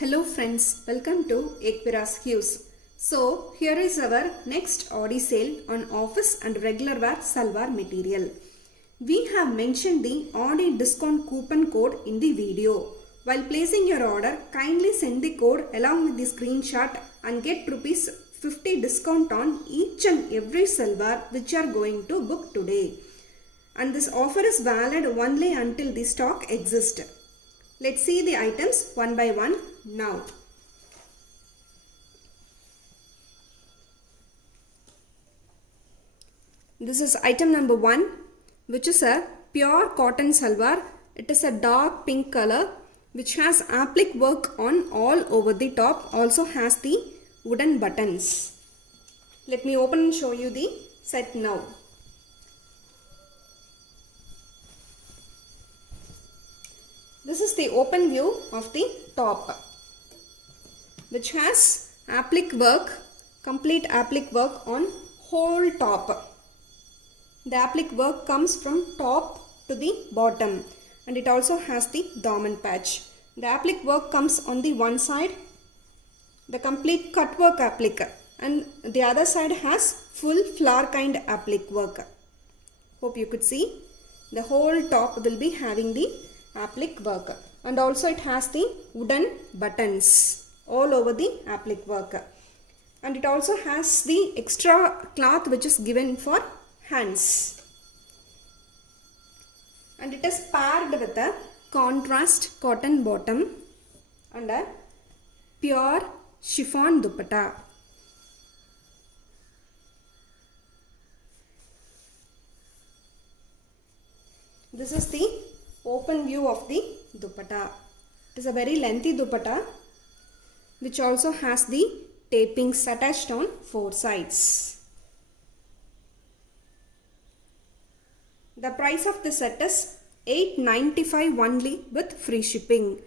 Hello friends, welcome to Ekpira's Hues. So here is our next Audi sale on office and regular wear salwar material. We have mentioned the Audi discount coupon code in the video. While placing your order, kindly send the code along with the screenshot and get rupees 50 discount on each and every salwar which you are going to book today. And this offer is valid only until the stock exists. Let's see the items one by one now. This is item number 1, which is a pure cotton salwar. It is a dark pink color which has applique work on all over the top. Also has the wooden buttons. Let me open and show you the set now. This is the open view of the top, which has applique work, complete applique work on whole top. The applique work comes from top to the bottom, and it also has the diamond patch. The applique work comes on the one side, the complete cut work applique, and the other side has full flower kind applique work. Hope you could see. The whole top will be having the applique work, and also it has the wooden buttons all over the applique work, and it also has the extra cloth which is given for hands, and it is paired with a contrast cotton bottom and a pure chiffon dupatta. This is the open view of the dupatta. It is a very lengthy dupatta which also has the tapings attached on 4 sides. The price of the set is $895 only with free shipping.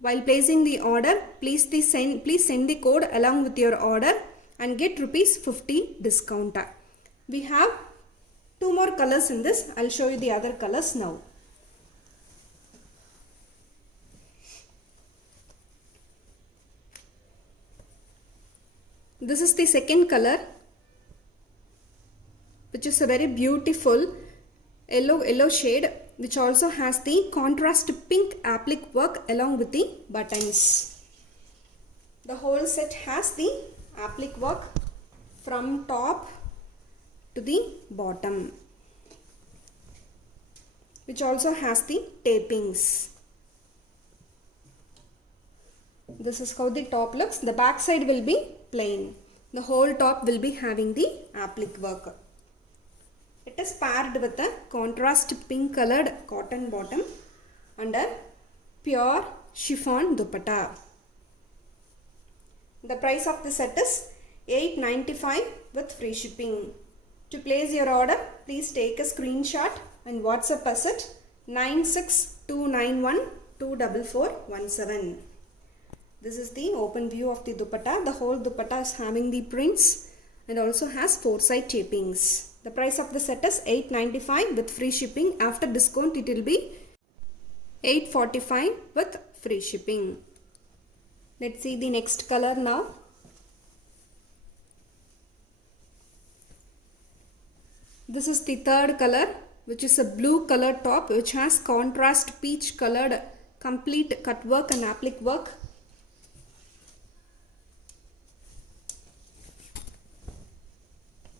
While placing the order, please send the code along with your order and get rupees 50 discount. We have 2 more colors in this. I'll show you the other colors now. This is the second color, which is a very beautiful yellow shade, which also has the contrast pink applique work along with the buttons. The whole set has the applique work from top to the bottom, which also has the tapings. This is how the top looks. The back side will be plain. The whole top will be having the applique work. It is paired with a contrast pink colored cotton bottom and a pure chiffon dupatta. The price of the set is $895 with free shipping. To place your order, please take a screenshot and WhatsApp us at 96291244417. This is the open view of the dupatta. The whole dupatta is having the prints and also has 4 side tapings. The price of the set is $895 with free shipping. After discount, it will be $845 with free shipping. Let's see the next color now. This is the third color, which is a blue color top which has contrast peach colored complete cut work and applique work.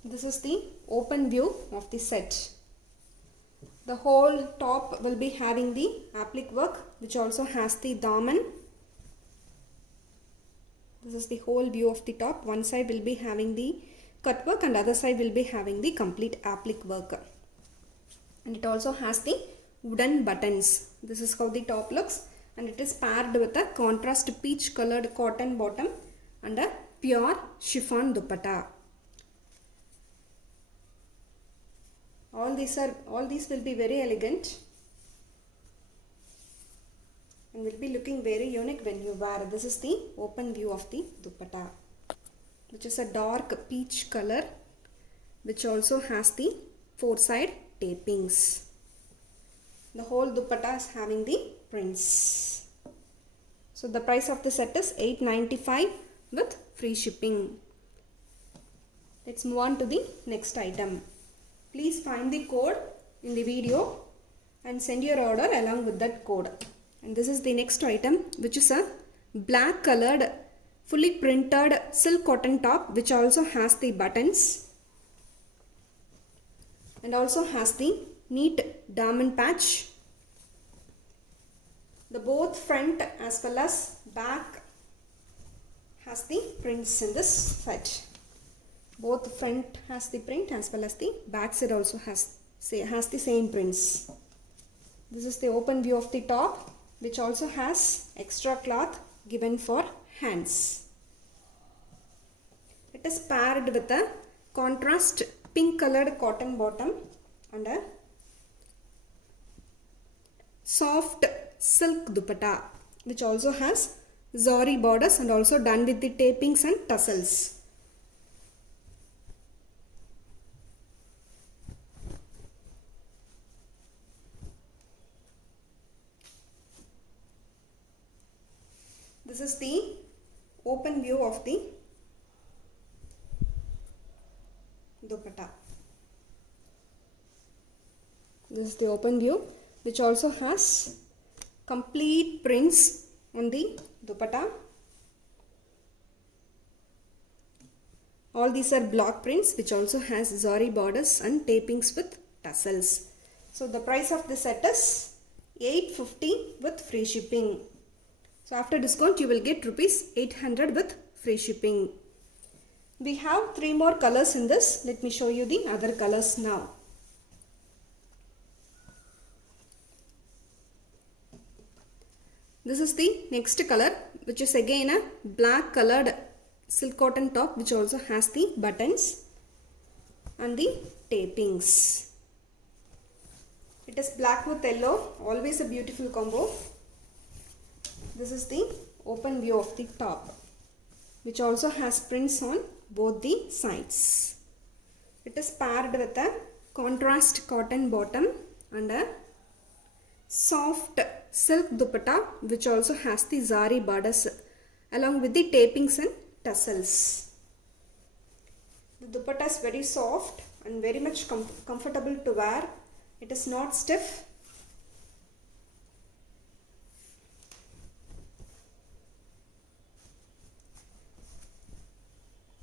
This is the open view of the set. The whole top will be having the applique work, which also has the daman. This is the whole view of the top. One side will be having the cut work and other side will be having the complete applique work. And it also has the wooden buttons. This is how the top looks, and it is paired with a contrast peach colored cotton bottom and a pure chiffon dupatta. All these will be very elegant and will be looking very unique when you wear. This is the open view of the dupatta, which is a dark peach color, which also has the 4 side tapings. The whole dupatta is having the prints. So the price of the set is 895 with free shipping. Let's move on to the next item. Please find the code in the video and send your order along with that code. And this is the next item, which is a black colored fully printed silk cotton top, which also has the buttons and also has the neat diamond patch. The both front as well as back has the prints in this set. Both front has the print as well as the back side also has the same prints. This is the open view of the top, which also has extra cloth given for hands. It is paired with a contrast pink colored cotton bottom and a soft silk dupatta, which also has zari borders and also done with the tapings and tassels. This is the open view of the dupatta. This is the open view, which also has complete prints on the dupatta. All these are block prints, which also has zari borders and tapings with tassels. So the price of this set is 850 with free shipping. So after discount you will get rupees 800 with free shipping. We have 3 more colors in this. Let me show you the other colors now. This is the next color, which is again a black colored silk cotton top, which also has the buttons and the tapings. It is black with yellow, always a beautiful combo. This is the open view of the top, which also has prints on both the sides. It is paired with a contrast cotton bottom and a soft silk dupatta, which also has the zari borders along with the tapings and tassels. The dupatta is very soft and very much comfortable to wear. It is not stiff.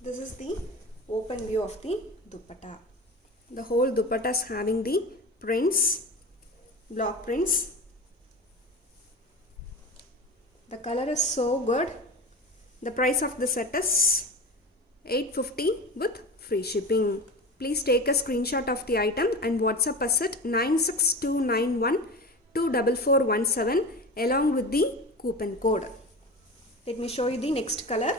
This is the open view of the dupatta. The whole dupatta is having the prints, block prints. The color is so good. The price of the set is 850 with free shipping. Please take a screenshot of the item and WhatsApp us at 96291 24417 along with the coupon code. Let me show you the next color.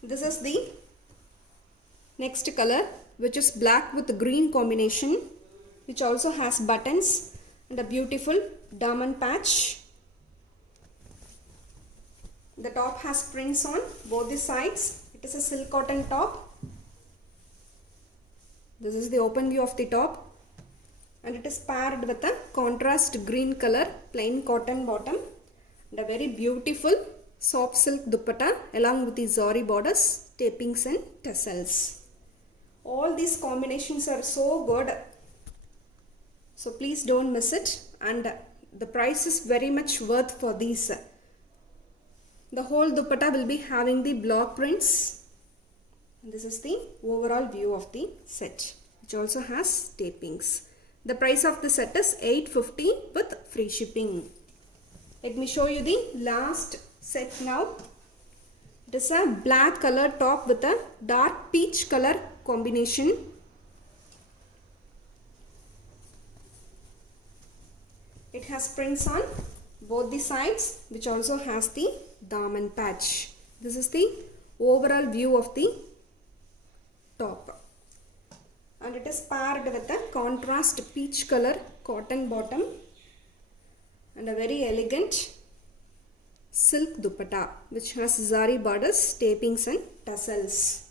This is the next color, which is black with green combination, which also has buttons and a beautiful diamond patch. The top has prints on both the sides. It is a silk cotton top. This is the open view of the top, and it is paired with a contrast green color plain cotton bottom and a very beautiful soft silk dupatta along with the zari borders, tapings and tassels. All these combinations are so good, so please don't miss it, and the price is very much worth for these. The whole dupatta will be having the block prints, and this is the overall view of the set, which also has tapings. The price of the set is 850 with free shipping. Let me show you the last set now. It is a black color top with a dark peach color combination. It has prints on both the sides, which also has the diamond patch. This is the overall view of the top, and it is paired with a contrast peach color cotton bottom and a very elegant silk dupatta, which has zari borders, tapings and tassels.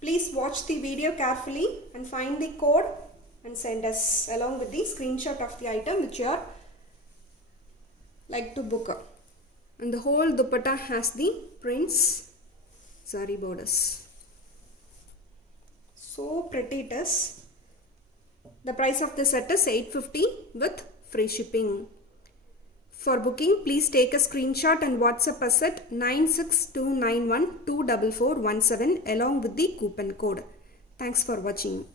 Please watch the video carefully and find the code and send us along with the screenshot of the item which you are like to book. And the whole dupatta has the prints zari borders. So pretty it is. The price of the set is 850 with free shipping. For booking, please take a screenshot and WhatsApp us at 96291 24417 along with the coupon code. Thanks for watching.